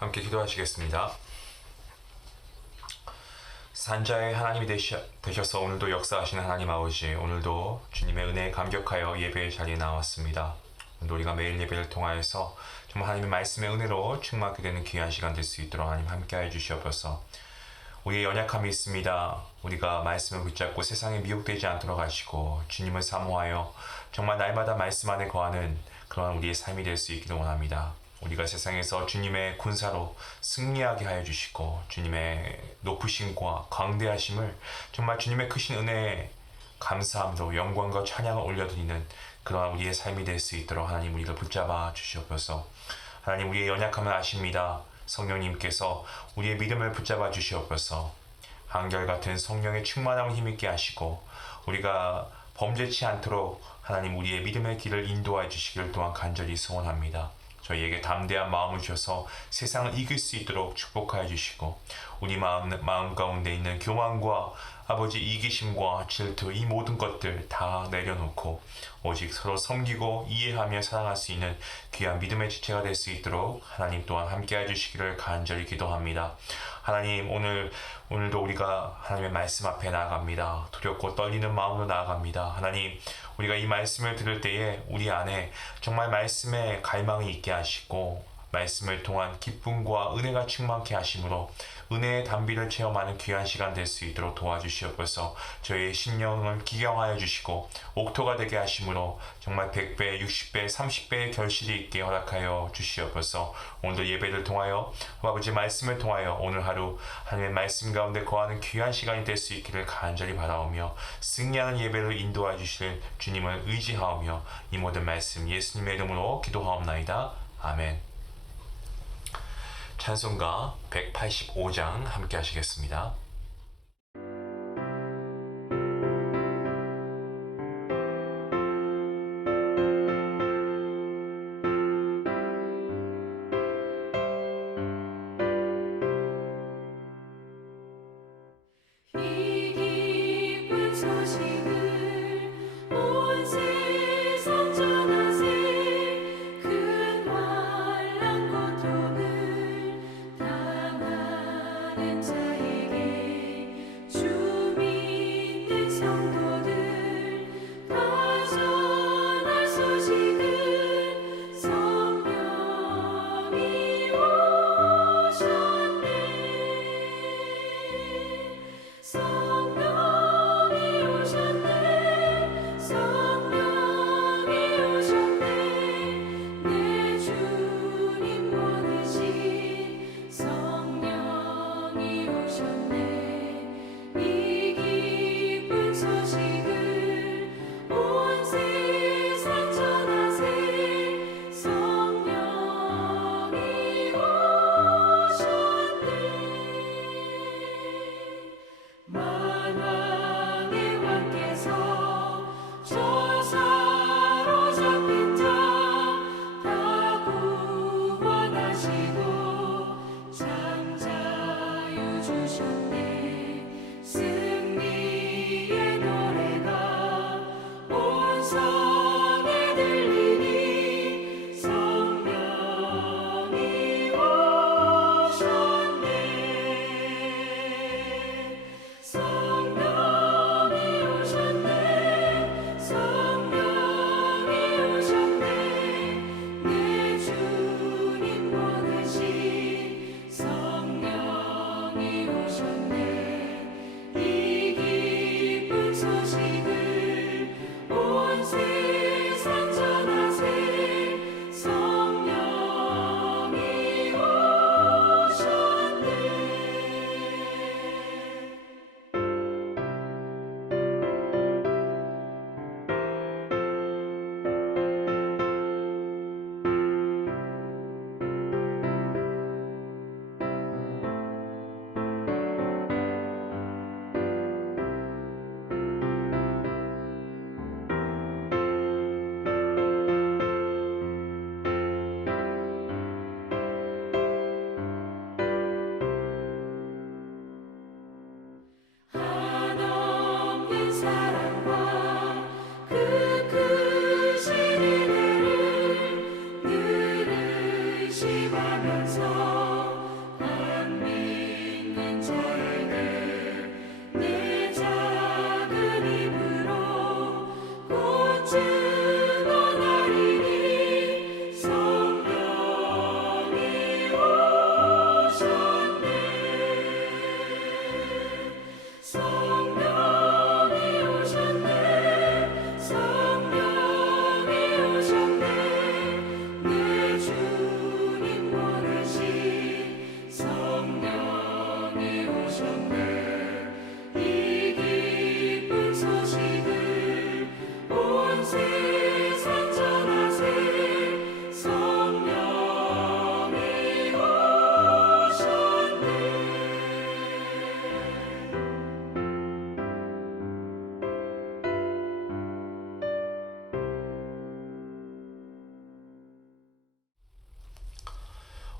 함께 기도하시겠습니다. 산자의 하나님이 되셔서 오늘도 역사하시는 하나님 아버지, 오늘도 주님의 은혜에 감격하여 예배의 자리에 나왔습니다. 오늘도 우리가 매일 예배를 통하여서 정말 하나님의 말씀의 은혜로 충만하게 되는 귀한 시간 될 수 있도록 하나님 함께하여 주시옵소서. 우리의 연약함이 있습니다. 우리가 말씀을 붙잡고 세상에 미혹되지 않도록 하시고 주님을 사모하여 정말 날마다 말씀 안에 거하는 그러한 우리의 삶이 될 수 있기를 원합니다. 우리가 세상에서 주님의 군사로 승리하게 하여 주시고 주님의 높으심과 광대하심을 정말 주님의 크신 은혜에 감사함으로 영광과 찬양을 올려드리는 그러한 우리의 삶이 될 수 있도록 하나님 우리를 붙잡아 주시옵소서. 하나님 우리의 연약함을 아십니다. 성령님께서 우리의 믿음을 붙잡아 주시옵소서. 한결같은 성령의 충만함을 힘있게 하시고 우리가 범죄치 않도록 하나님 우리의 믿음의 길을 인도하여 주시기를 또한 간절히 소원합니다. 저희에게 담대한 마음을 주셔서 세상을 이길 수 있도록 축복하여 주시고 우리 마음 가운데 있는 교만과 아버지 이기심과 질투 이 모든 것들 다 내려놓고 오직 서로 섬기고 이해하며 사랑할 수 있는 귀한 믿음의 지체가 될 수 있도록 하나님 또한 함께해 주시기를 간절히 기도합니다. 하나님 오늘도 우리가 하나님의 말씀 앞에 나아갑니다. 두렵고 떨리는 마음으로 나아갑니다. 하나님 우리가 이 말씀을 들을 때에 우리 안에 정말 말씀에 갈망이 있게 하시고 말씀을 통한 기쁨과 은혜가 충만케 하심으로 은혜의 단비를 체험하는 귀한 시간 될 수 있도록 도와주시옵소서. 저희의 신령을 기경하여 주시고 옥토가 되게 하심으로 정말 100배, 60배, 30배의 결실이 있게 허락하여 주시옵소서. 오늘도 예배를 통하여 아버지 말씀을 통하여 오늘 하루 하나님의 말씀 가운데 거하는 귀한 시간이 될 수 있기를 간절히 바라오며 승리하는 예배를 인도하여 주실 주님을 의지하오며 이 모든 말씀 예수님의 이름으로 기도하옵나이다. 아멘. 찬송가 185장 함께 하시겠습니다. 이 기쁜 소식을 온 세상 전하세. 큰 환난 고통을 당하는 자에게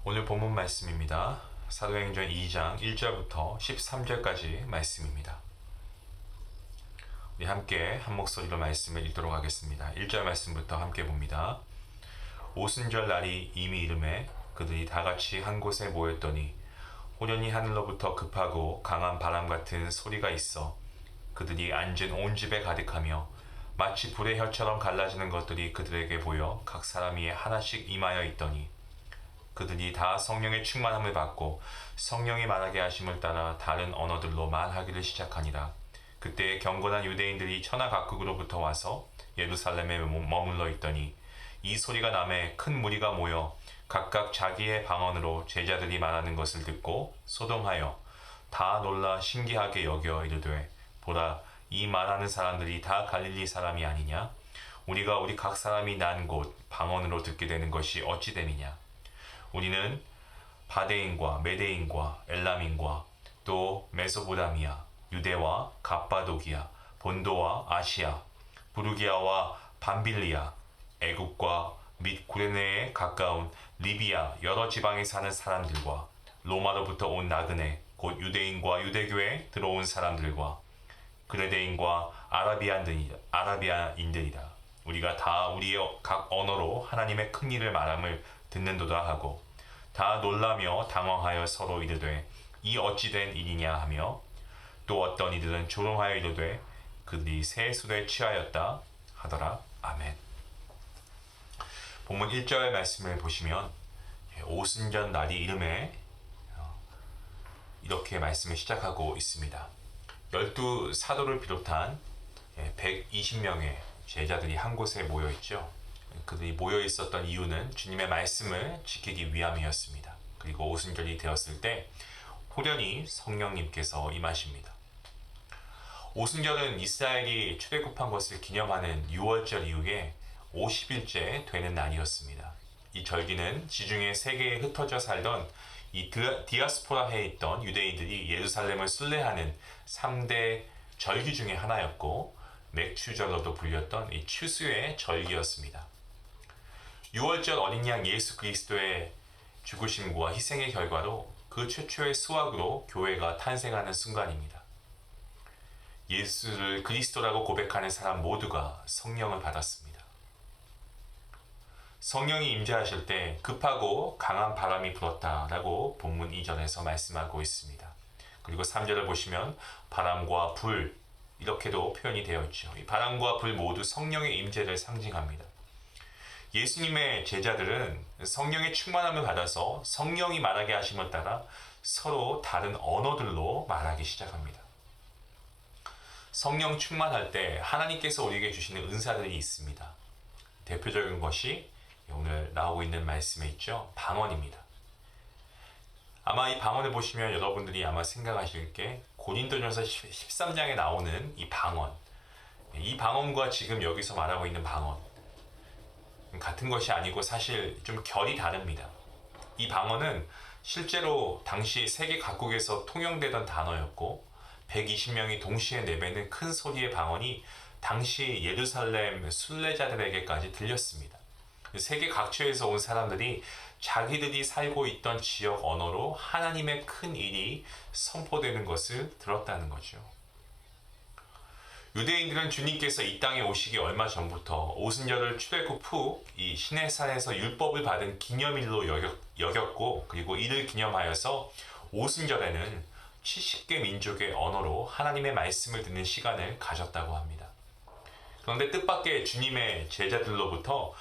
오늘 본문 말씀입니다. 사도행전 2장 1절부터 13절까지 말씀입니다. 우리 함께 한 목소리로 말씀을 읽도록 하겠습니다. 1절 말씀부터 함께 봅니다. 오순절 날이 이미 이름에 그들이 다 같이 한 곳에 모였더니 호련히 하늘로부터 급하고 강한 바람 같은 소리가 있어 그들이 앉은 온 집에 가득하며 마치 불의 혀처럼 갈라지는 것들이 그들에게 보여 각 사람이 하나씩 임하여 있더니 그들이 다 성령의 충만함을 받고 성령이 말하게 하심을 따라 다른 언어들로 말하기를 시작하니라. 그때 경건한 유대인들이 천하 각국으로부터 와서 예루살렘에 머물러 있더니 이 소리가 남에 큰 무리가 모여 각각 자기의 방언으로 제자들이 말하는 것을 듣고 소동하여 다 놀라 신기하게 여겨 이르되 보라 이 말하는 사람들이 다 갈릴리 사람이 아니냐? 우리가 우리 각 사람이 난 곳 방언으로 듣게 되는 것이 어찌 됨이냐? 우리는 바데인과 메데인과 엘람인과 또 메소포다미아, 유대와 갑바도기아, 본도와 아시아, 부르기아와 밤빌리아, 애굽과 및 구레네에 가까운 리비아 여러 지방에 사는 사람들과 로마로부터 온 나그네 곧 유대인과 유대교에 들어온 사람들과 그레데인과 아라비아인들이다. 우리가 다 우리의 각 언어로 하나님의 큰 일을 말함을 듣는도다 하고 다 놀라며 당황하여 서로 이르되 이 어찌 된 일이냐 하며 또 어떤 이들은 조롱하여 이르되 그들이 새 술에 취하였다 하더라. 아멘. 본문 1절 말씀을 보시면 오순절 날이 이름에 이렇게 말씀을 시작하고 있습니다. 12 사도를 비롯한 120명의 제자들이 한 곳에 모여 있죠. 그들이 모여 있었던 이유는 주님의 말씀을 지키기 위함이었습니다. 그리고 오순절이 되었을 때 호련히 성령님께서 임하십니다. 오순절은 이스라엘이 출애굽한 것을 기념하는 6월절 이후에 50일째 되는 날이었습니다. 이 절기는 지중해 세계에 흩어져 살던 이 디아스포라해에 있던 유대인들이 예루살렘을 순례하는 3대 절기 중에 하나였고 맥추절로도 불렸던 이 추수의 절기였습니다. 6월절 어린 양 예수 그리스도의 죽으심과 희생의 결과로 그 최초의 수확으로 교회가 탄생하는 순간입니다. 예수를 그리스도라고 고백하는 사람 모두가 성령을 받았습니다. 성령이 임재하실 때 급하고 강한 바람이 불었다라고 본문 2절에서 말씀하고 있습니다. 그리고 3절을 보시면 바람과 불 이렇게도 표현이 되어 있죠. 이 바람과 불 모두 성령의 임재를 상징합니다. 예수님의 제자들은 성령의 충만함을 받아서 성령이 말하게 하심을 따라 서로 다른 언어들로 말하기 시작합니다. 성령 충만할 때 하나님께서 우리에게 주시는 은사들이 있습니다. 대표적인 것이 오늘 나오고 있는 말씀에 있죠. 방언입니다. 아마 이 방언을 보시면 여러분들이 아마 생각하실 게 고린도전서 13장에 나오는 이 방언, 이 방언과 지금 여기서 말하고 있는 방언 같은 것이 아니고 사실 좀 결이 다릅니다. 이 방언은 실제로 당시 세계 각국에서 통용되던 단어였고 120명이 동시에 내뱉는 큰 소리의 방언이 당시 예루살렘 순례자들에게까지 들렸습니다. 세계 각처에서 온 사람들이 자기들이 살고 있던 지역 언어로 하나님의 큰 일이 선포되는 것을 들었다는 거죠. 유대인들은 주님께서 이 땅에 오시기 얼마 전부터 오순절을 출애굽 후 이 시내산에서 율법을 받은 기념일로 여겼고 그리고 이를 기념하여서 오순절에는 70개 민족의 언어로 하나님의 말씀을 듣는 시간을 가졌다고 합니다. 그런데 뜻밖의 주님의 제자들로부터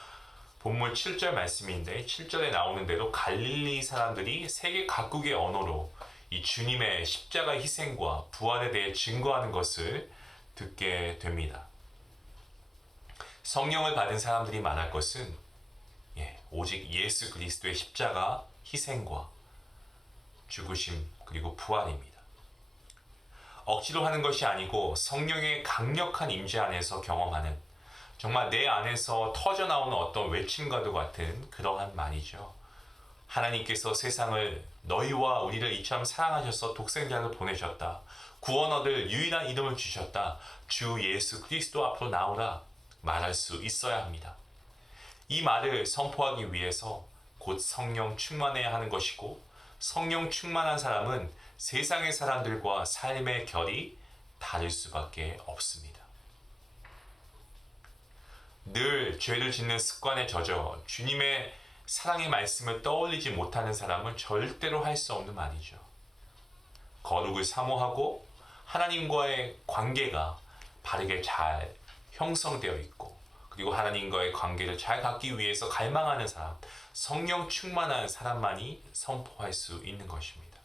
본문 7절 말씀인데 7절에 나오는 대로 갈릴리 사람들이 세계 각국의 언어로 이 주님의 십자가 희생과 부활에 대해 증거하는 것을 듣게 됩니다. 성령을 받은 사람들이 말할 것은 오직 예수 그리스도의 십자가 희생과 죽으심 그리고 부활입니다. 억지로 하는 것이 아니고 성령의 강력한 임재 안에서 경험하는 정말 내 안에서 터져나오는 어떤 외침과도 같은 그러한 말이죠. 하나님께서 세상을 너희와 우리를 이처럼 사랑하셔서 독생자를 보내셨다. 구원 얻을 유일한 이름을 주셨다. 주 예수 그리스도 앞으로 나오라 말할 수 있어야 합니다. 이 말을 선포하기 위해서 곧 성령 충만해야 하는 것이고, 성령 충만한 사람은 세상의 사람들과 삶의 결이 다를 수밖에 없습니다. 늘 죄를 짓는 습관에 젖어 주님의 사랑의 말씀을 떠올리지 못하는 사람은 절대로 할 수 없는 말이죠. 거룩을 사모하고 하나님과의 관계가 바르게 잘 형성되어 있고, 그리고 하나님과의 관계를 잘 갖기 위해서 갈망하는 사람, 성령 충만한 사람만이 선포할 수 있는 것입니다.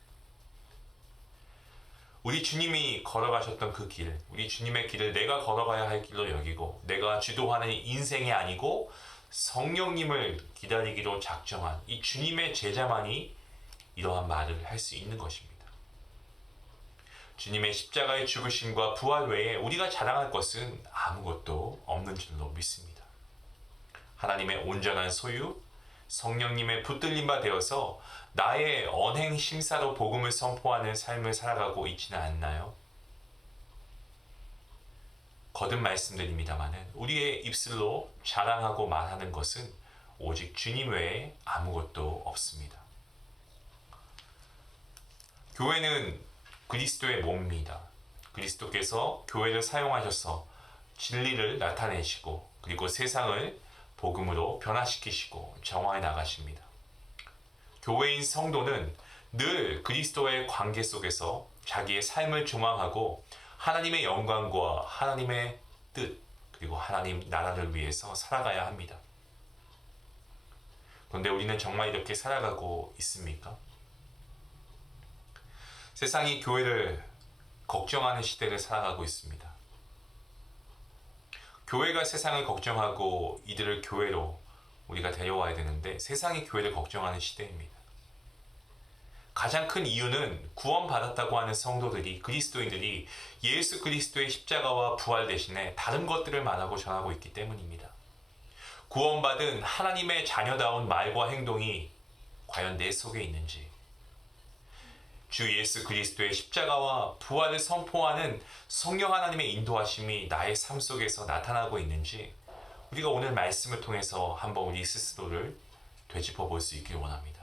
우리 주님이 걸어가셨던 그 길, 우리 주님의 길을 내가 걸어가야 할 길로 여기고, 내가 주도하는 인생이 아니고 성령님을 기다리기로 작정한 이 주님의 제자만이 이러한 말을 할 수 있는 것입니다. 주님의 십자가의 죽으심과 부활 외에 우리가 자랑할 것은 아무것도 없는 줄로 믿습니다. 하나님의 온전한 소유, 성령님의 붙들림 바 되어서 나의 언행 심사로 복음을 선포하는 삶을 살아가고 있지는 않나요? 거듭 말씀드립니다마는 우리의 입술로 자랑하고 말하는 것은 오직 주님 외에 아무것도 없습니다. 교회는 그리스도의 몸입니다. 그리스도께서 교회를 사용하셔서 진리를 나타내시고, 그리고 세상을 복음으로 변화시키시고 정화해 나가십니다. 교회인 성도는 늘 그리스도의 관계 속에서 자기의 삶을 조망하고 하나님의 영광과 하나님의 뜻, 그리고 하나님 나라를 위해서 살아가야 합니다. 그런데 우리는 정말 이렇게 살아가고 있습니까? 세상이 교회를 걱정하는 시대를 살아가고 있습니다. 교회가 세상을 걱정하고 이들을 교회로 우리가 데려와야 되는데, 세상이 교회를 걱정하는 시대입니다. 가장 큰 이유는 구원받았다고 하는 성도들이, 그리스도인들이 예수 그리스도의 십자가와 부활 대신에 다른 것들을 말하고 전하고 있기 때문입니다. 구원받은 하나님의 자녀다운 말과 행동이 과연 내 속에 있는지, 주 예수 그리스도의 십자가와 부활을 선포하는 성령 하나님의 인도하심이 나의 삶 속에서 나타나고 있는지, 우리가 오늘 말씀을 통해서 한번 우리 스스로를 되짚어 볼 수 있길 원합니다.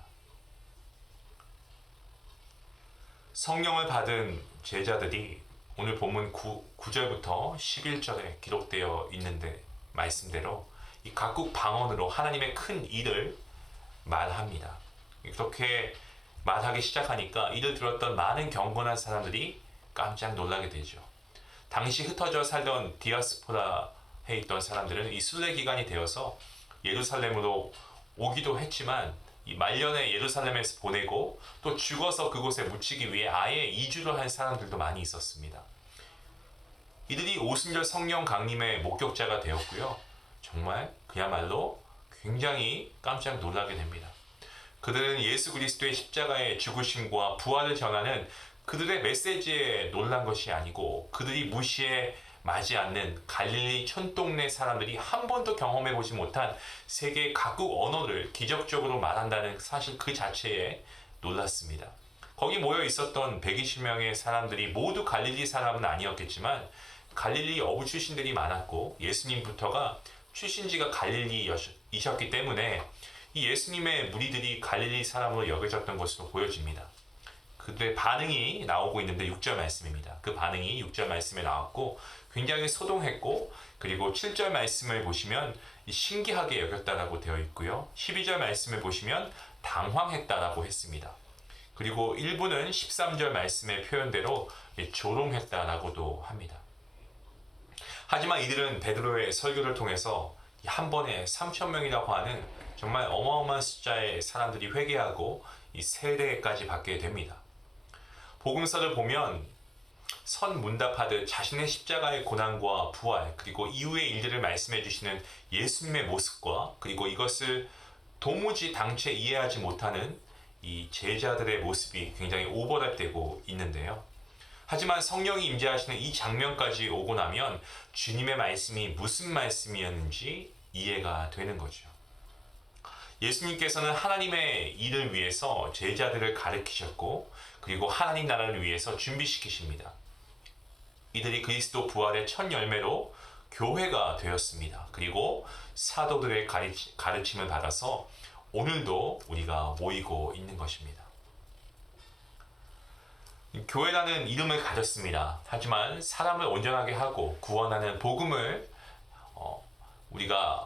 성령을 받은 제자들이 오늘 본문 9절부터 11절에 기록되어 있는데, 말씀대로 이 각국 방언으로 하나님의 큰 일을 말합니다. 그렇게 말하기 시작하니까 이를 들었던 많은 경건한 사람들이 깜짝 놀라게 되죠. 당시 흩어져 살던 디아스포라에 있던 사람들은 이 순례 기간이 되어서 예루살렘으로 오기도 했지만, 이 말년에 예루살렘에서 보내고 또 죽어서 그곳에 묻히기 위해 아예 이주를 한 사람들도 많이 있었습니다. 이들이 오순절 성령 강림의 목격자가 되었고요. 정말 그야말로 굉장히 깜짝 놀라게 됩니다. 그들은 예수 그리스도의 십자가의 죽으심과 부활을 전하는 그들의 메시지에 놀란 것이 아니고, 그들이 무시해 마지 않는 갈릴리 촌동네 사람들이 한 번도 경험해 보지 못한 세계 각국 언어를 기적적으로 말한다는 사실 그 자체에 놀랐습니다. 거기 모여 있었던 120명의 사람들이 모두 갈릴리 사람은 아니었겠지만, 갈릴리 어부 출신들이 많았고 예수님부터가 출신지가 갈릴리이셨기 때문에 이 예수님의 무리들이 갈릴리 사람으로 여겨졌던 것으로 보여집니다. 그들의 반응이 나오고 있는데 6절 말씀입니다. 그 반응이 6절 말씀에 나왔고 굉장히 소동했고, 그리고 7절 말씀을 보시면 신기하게 여겼다라고 되어 있고요. 12절 말씀을 보시면 당황했다라고 했습니다. 그리고 일부는 13절 말씀의 표현대로 조롱했다라고도 합니다. 하지만 이들은 베드로의 설교를 통해서 한 번에 3,000명이라고 하는 정말 어마어마한 숫자의 사람들이 회개하고 이 세례까지 받게 됩니다. 복음서를 보면 선문답하듯 자신의 십자가의 고난과 부활, 그리고 이후의 일들을 말씀해 주시는 예수님의 모습과, 그리고 이것을 도무지 당최 이해하지 못하는 이 제자들의 모습이 굉장히 오버랩되고 있는데요. 하지만 성령이 임재하시는 이 장면까지 오고 나면 주님의 말씀이 무슨 말씀이었는지 이해가 되는 거죠. 예수님께서는 하나님의 일을 위해서 제자들을 가르치셨고, 그리고 하나님 나라를 위해서 준비시키십니다. 이들이 그리스도 부활의 첫 열매로 교회가 되었습니다. 그리고 사도들의 가르침을 받아서 오늘도 우리가 모이고 있는 것입니다. 교회라는 이름을 가졌습니다. 하지만 사람을 온전하게 하고 구원하는 복음을 우리가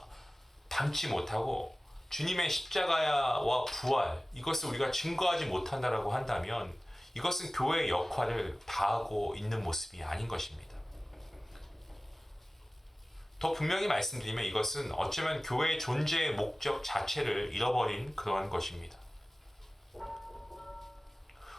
담지 못하고 주님의 십자가와 부활 이것을 우리가 증거하지 못한다라고 한다면 이것은 교회의 역할을 다하고 있는 모습이 아닌 것입니다. 더 분명히 말씀드리면 이것은 어쩌면 교회의 존재의 목적 자체를 잃어버린 그러한 것입니다.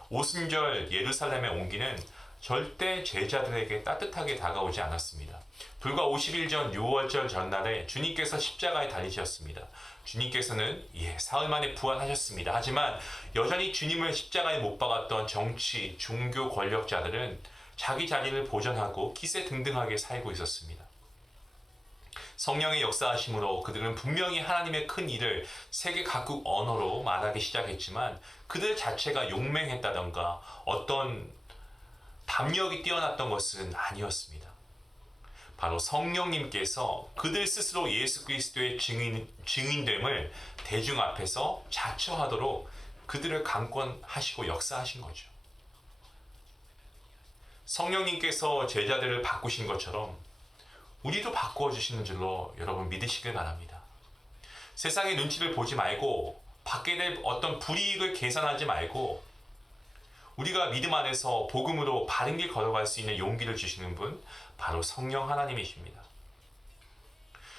오순절 예루살렘에 옮기는 절대 제자들에게 따뜻하게 다가오지 않았습니다. 불과 50일 전 6월절 전날에 주님께서 십자가에 달리셨습니다. 주님께서는 사흘 만에 부활하셨습니다. 하지만 여전히 주님을 십자가에 못 박았던 정치, 종교 권력자들은 자기 자리를 보존하고 기세등등하게 살고 있었습니다. 성령의 역사하심으로 그들은 분명히 하나님의 큰 일을 세계 각국 언어로 말하기 시작했지만 그들 자체가 용맹했다던가 어떤 담력이 뛰어났던 것은 아니었습니다. 바로 성령님께서 그들 스스로 예수 그리스도의 증인됨을 대중 앞에서 자처하도록 그들을 강권하시고 역사하신 거죠. 성령님께서 제자들을 바꾸신 것처럼 우리도 바꾸어 주시는 줄로 여러분 믿으시길 바랍니다. 세상의 눈치를 보지 말고 받게 될 어떤 불이익을 계산하지 말고 우리가 믿음 안에서 복음으로 바른 길 걸어갈 수 있는 용기를 주시는 분 바로 성령 하나님이십니다.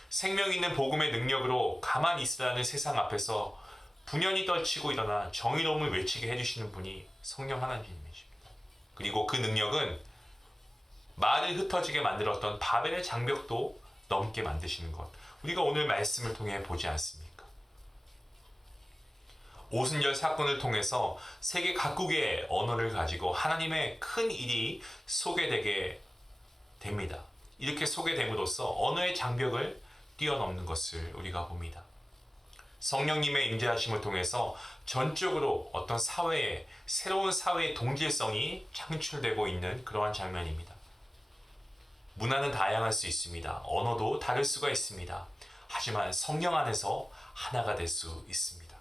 생명 있는 복음의 능력으로 가만히 있으라는 세상 앞에서 분연히 떨치고 일어나 정의로움을 외치게 해주시는 분이 성령 하나님이십니다. 그리고 그 능력은 말을 흩어지게 만들었던 바벨의 장벽도 넘게 만드시는 것. 우리가 오늘 말씀을 통해 보지 않습니까? 오순절 사건을 통해서 세계 각국의 언어를 가지고 하나님의 큰 일이 소개되게 됩니다. 이렇게 소개됨으로써 언어의 장벽을 뛰어넘는 것을 우리가 봅니다. 성령님의 임재하심을 통해서 전적으로 어떤 사회에 새로운 사회의 동질성이 창출되고 있는 그러한 장면입니다. 문화는 다양할 수 있습니다. 언어도 다를 수가 있습니다. 하지만 성령 안에서 하나가 될 수 있습니다.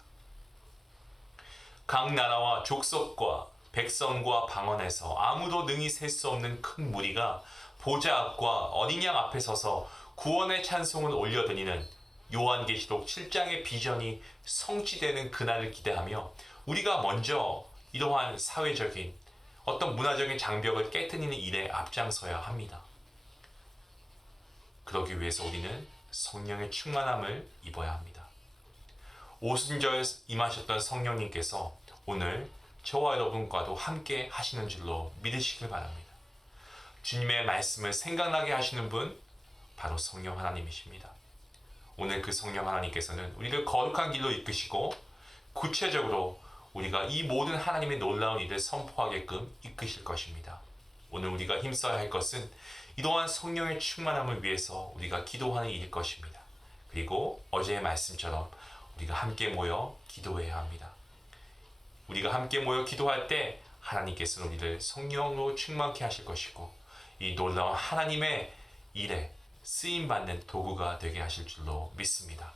각 나라와 족속과 백성과 방언에서 아무도 능히 셀 수 없는 큰 무리가 보좌 앞과 어린 양 앞에 서서 구원의 찬송을 올려드리는 요한계시록 7장의 비전이 성취되는 그날을 기대하며 우리가 먼저 이러한 사회적인 어떤 문화적인 장벽을 깨트리는 일에 앞장서야 합니다. 그러기 위해서 우리는 성령의 충만함을 입어야 합니다. 오순절 임하셨던 성령님께서 오늘 저와 여러분과도 함께 하시는 줄로 믿으시길 바랍니다. 주님의 말씀을 생각나게 하시는 분 바로 성령 하나님이십니다. 오늘 그 성령 하나님께서는 우리를 거룩한 길로 이끄시고 구체적으로 우리가 이 모든 하나님의 놀라운 일을 선포하게끔 이끄실 것입니다. 오늘 우리가 힘써야 할 것은 이러한 성령의 충만함을 위해서 우리가 기도하는 일일 것입니다. 그리고 어제의 말씀처럼 우리가 함께 모여 기도해야 합니다. 우리가 함께 모여 기도할 때 하나님께서는 우리를 성령으로 충만케 하실 것이고 이 놀라운 하나님의 일에 쓰임받는 도구가 되게 하실 줄로 믿습니다.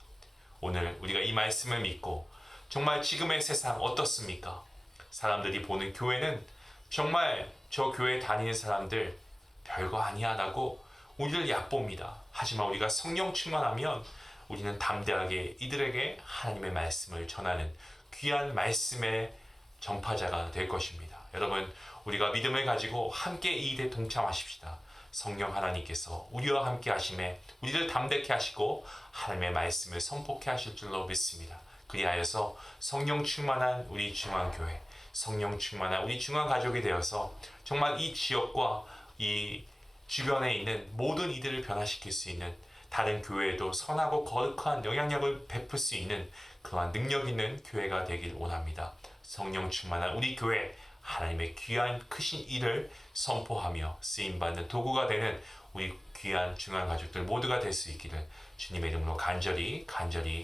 오늘 우리가 이 말씀을 믿고 정말 지금의 세상 어떻습니까? 사람들이 보는 교회는 정말 저 교회 다니는 사람들 별거 아니야 라고 우리를 얕봅니다. 하지만 우리가 성령 충만하면 우리는 담대하게 이들에게 하나님의 말씀을 전하는 귀한 말씀의 전파자가 될 것입니다. 여러분, 우리가 믿음을 가지고 함께 이 일에 동참하십시다. 성령 하나님께서 우리와 함께 하심에 우리를 담대케 하시고 하나님의 말씀을 선포케 하실 줄로 믿습니다. 그리하여서 성령 충만한 우리 중앙교회, 성령 충만한 우리 중앙가족이 되어서 정말 이 지역과 이 주변에 있는 모든 이들을 변화시킬 수 있는 다른 교회에도 선하고 거룩한 영향력을 베풀 수 있는 그러한 능력 있는 교회가 되길 원합니다. 성령 충만한 우리 교회 하나님의 귀한 크신 일을 선포하며 쓰임받는 도구가 되는 우리 귀한 중앙가족들 모두가 될 수 있기를 주님의 이름으로 간절히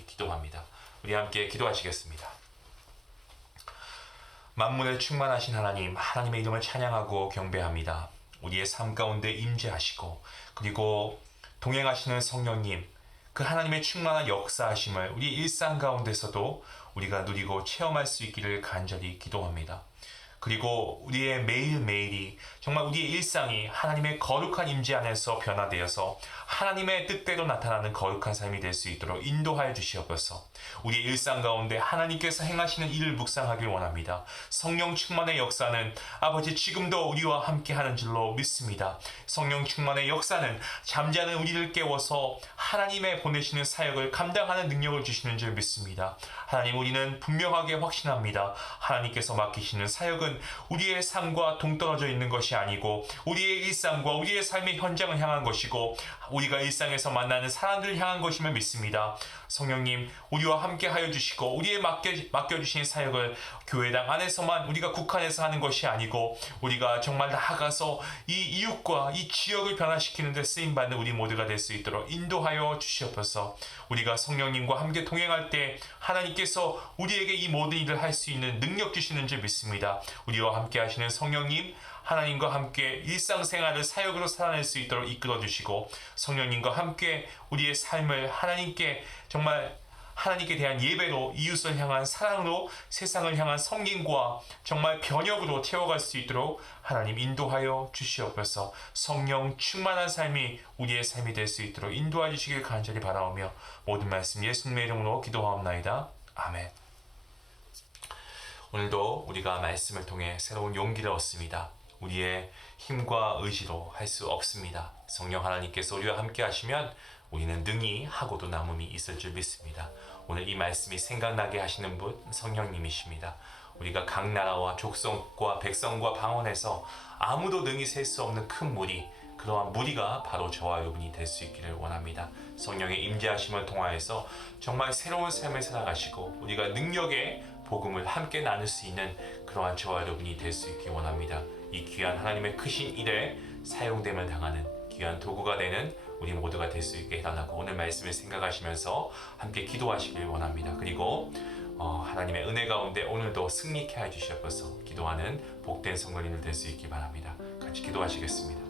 기도합니다. 우리 함께 기도하시겠습니다. 만물에 충만하신 하나님, 하나님의 이름을 찬양하고 경배합니다. 우리의 삶 가운데 임재하시고 그리고 동행하시는 성령님, 그 하나님의 충만한 역사하심을 우리 일상 가운데서도 우리가 누리고 체험할 수 있기를 간절히 기도합니다. 그리고 우리의 매일매일이 정말 우리의 일상이 하나님의 거룩한 임재 안에서 변화되어서 하나님의 뜻대로 나타나는 거룩한 삶이 될 수 있도록 인도하여 주시옵소서. 우리의 일상 가운데 하나님께서 행하시는 일을 묵상하길 원합니다. 성령 충만의 역사는 아버지 지금도 우리와 함께 하는 줄로 믿습니다. 성령 충만의 역사는 잠자는 우리를 깨워서 하나님의 보내시는 사역을 감당하는 능력을 주시는 줄 믿습니다. 하나님, 우리는 분명하게 확신합니다. 하나님께서 맡기시는 사역은 우리의 삶과 동떨어져 있는 것이 아니고 우리의 일상과 우리의 삶의 현장을 향한 것이고 우리가 일상에서 만나는 사람들을 향한 것임을 믿습니다. 성령님, 우리와 함께 하여 주시고 우리의 맡겨주신 사역을 교회당 안에서만 우리가 국한해서 하는 것이 아니고 우리가 정말 나아가서 이 이웃과 이 지역을 변화시키는 데 쓰임받는 우리 모두가 될 수 있도록 인도하여 주시옵소서. 우리가 성령님과 함께 동행할 때 하나님께서 우리에게 이 모든 일을 할 수 있는 능력 주시는 줄 믿습니다. 우리와 함께 하시는 성령님, 하나님과 함께 일상생활을 사역으로 살아낼 수 있도록 이끌어 주시고 성령님과 함께 우리의 삶을 하나님께 정말 하나님께 대한 예배로, 이웃을 향한 사랑으로, 세상을 향한 섬김과 정말 변혁으로 태워갈 수 있도록 하나님 인도하여 주시옵소서. 성령 충만한 삶이 우리의 삶이 될 수 있도록 인도하여 주시길 간절히 바라오며 모든 말씀 예수님의 이름으로 기도하옵나이다. 아멘. 오늘도 우리가 말씀을 통해 새로운 용기를 얻습니다. 우리의 힘과 의지로 할 수 없습니다. 성령 하나님께서 우리와 함께 하시면 우리는 능히 하고도 남음이 있을 줄 믿습니다. 오늘 이 말씀이 생각나게 하시는 분 성령님이십니다. 우리가 각 나라와 족속과 백성과 방언에서 아무도 능히 셀 수 없는 큰 무리, 그러한 무리가 바로 저와 여러분이 될 수 있기를 원합니다. 성령의 임재하심을 통하여서 정말 새로운 삶을 살아가시고 우리가 능력의 복음을 함께 나눌 수 있는 그러한 저와 여러분이 될 수 있기 원합니다. 이 귀한 하나님의 크신 일에 사용됨을 당하는 귀한 도구가 되는 우리 모두가 될 수 있게 해달라고 오늘 말씀을 생각하시면서 함께 기도하시길 원합니다. 그리고 하나님의 은혜 가운데 오늘도 승리케 해주시옵소서. 기도하는 복된 성도님들 될 수 있기 바랍니다. 같이 기도하시겠습니다.